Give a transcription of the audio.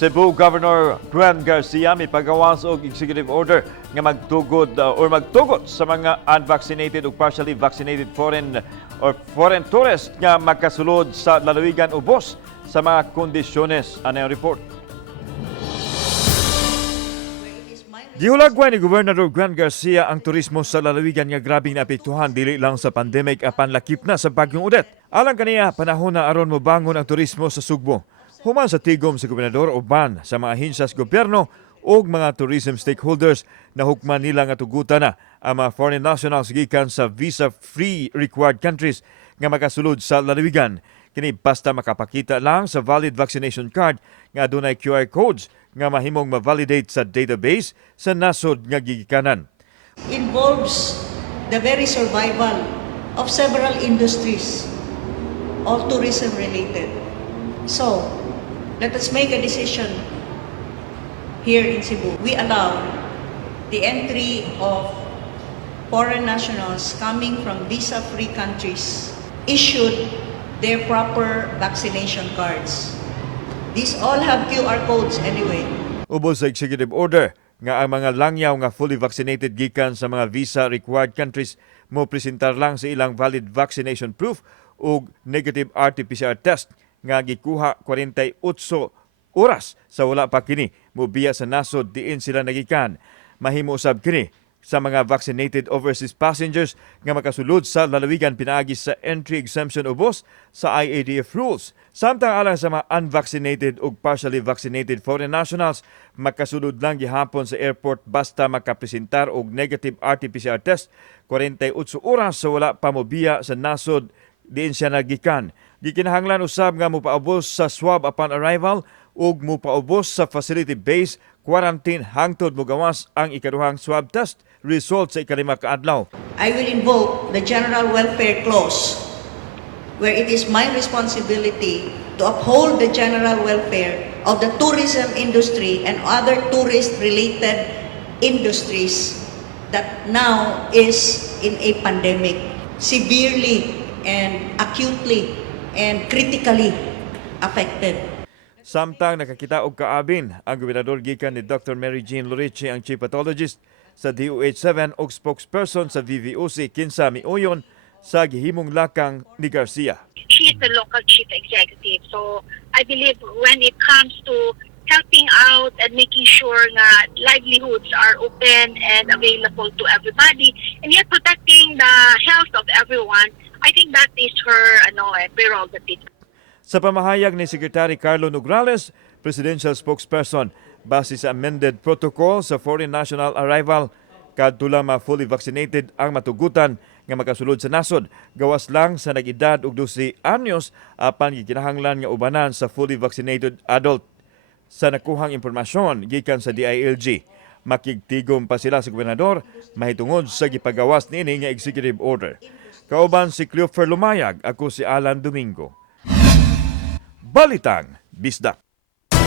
Cebu Governor Gwen Garcia may pagawas og executive order nga magtugot sa mga unvaccinated o partially vaccinated foreign tourists nga makasulod sa lalawigan ubos sa mga kondisyones. Ano yung report? Gihulagwan ni Governor Gwen Garcia ang turismo sa lalawigan nga grabing naapektuhan dili lang sa pandemic apan lakip na sa bagyong Udet. Alang kaniya panahon na aron mobangon ang turismo sa Sugbo. Human sa tigom sa gobernador uban sa mga ahensiya sa gobyerno ug mga tourism stakeholders na hukman nila nga tugutan na ang mga foreign nationals gikan sa visa-free required countries nga makasulod sa lalawigan. Kini basta makapakita lang sa valid vaccination card nga adunay QR codes nga mahimong ma-validate sa database sa nasod nga gigikanan. Involves the very survival of several industries, all tourism related. So, let us make a decision here in Cebu. We allow the entry of foreign nationals coming from visa-free countries issued their proper vaccination cards. These all have QR codes anyway. Ubos sa executive order nga ang mga langyaw nga fully vaccinated gikan sa mga visa-required countries mo presentar lang sa ilang valid vaccination proof ug negative RT-PCR test nga gikuha 48 oras sa wala pa kini mobiya sa nasod diin sila nagikan. Mahimo usab kini sa mga vaccinated overseas passengers nga makasulod sa lalawigan pinaagi sa entry exemption ubos sa IATF rules. Samtang alang sa mga unvaccinated ug partially vaccinated foreign nationals, makasulod lang gihapon sa airport basta makapresentar og negative RT-PCR test 48 oras sa wala pa mobiya sa nasod diin siya nagikan. Gikinahanglan usab nga mopaubos sa swab upon arrival ug mopaubos sa facility-based quarantine hangtod mogawas ang ikaduhang swab test result sa ikalima ka adlaw. I will invoke the General Welfare Clause where it is my responsibility to uphold the general welfare of the tourism industry and other tourist-related industries that now is in a pandemic, severely and acutely and critically affected. Samtang nakakita og kaabin ang gobernador gikan ni Dr. Mary Jean Loriche ang chief pathologist sa DOH7 ug spokesperson sa VVOC kinsa miuyon sa gihimong lakang ni Garcia. She is the local chief executive, so I believe when it comes to helping out and making sure that livelihoods are open and available to everybody and yet protecting the health of everyone, I think that is her prerogative. Sa pamahayag ni Secretary Carlo Nograles, presidential spokesperson, base sa amended protocol sa foreign national arrival, kadto lang fully vaccinated ang matugutan nga makasulod sa nasod. Gawas lang sa nag-edad og 12 anyos apan gikinahanglan nga ubanan sa fully vaccinated adult. Sa nakuhang impormasyon gikan sa DILG, makigtigom pa sila sa gobernador mahitungod sa gipagawas niini nga executive order. Kauban si Cleofer Lumayag, ako si Alan Domingo. Balitang Bisdak.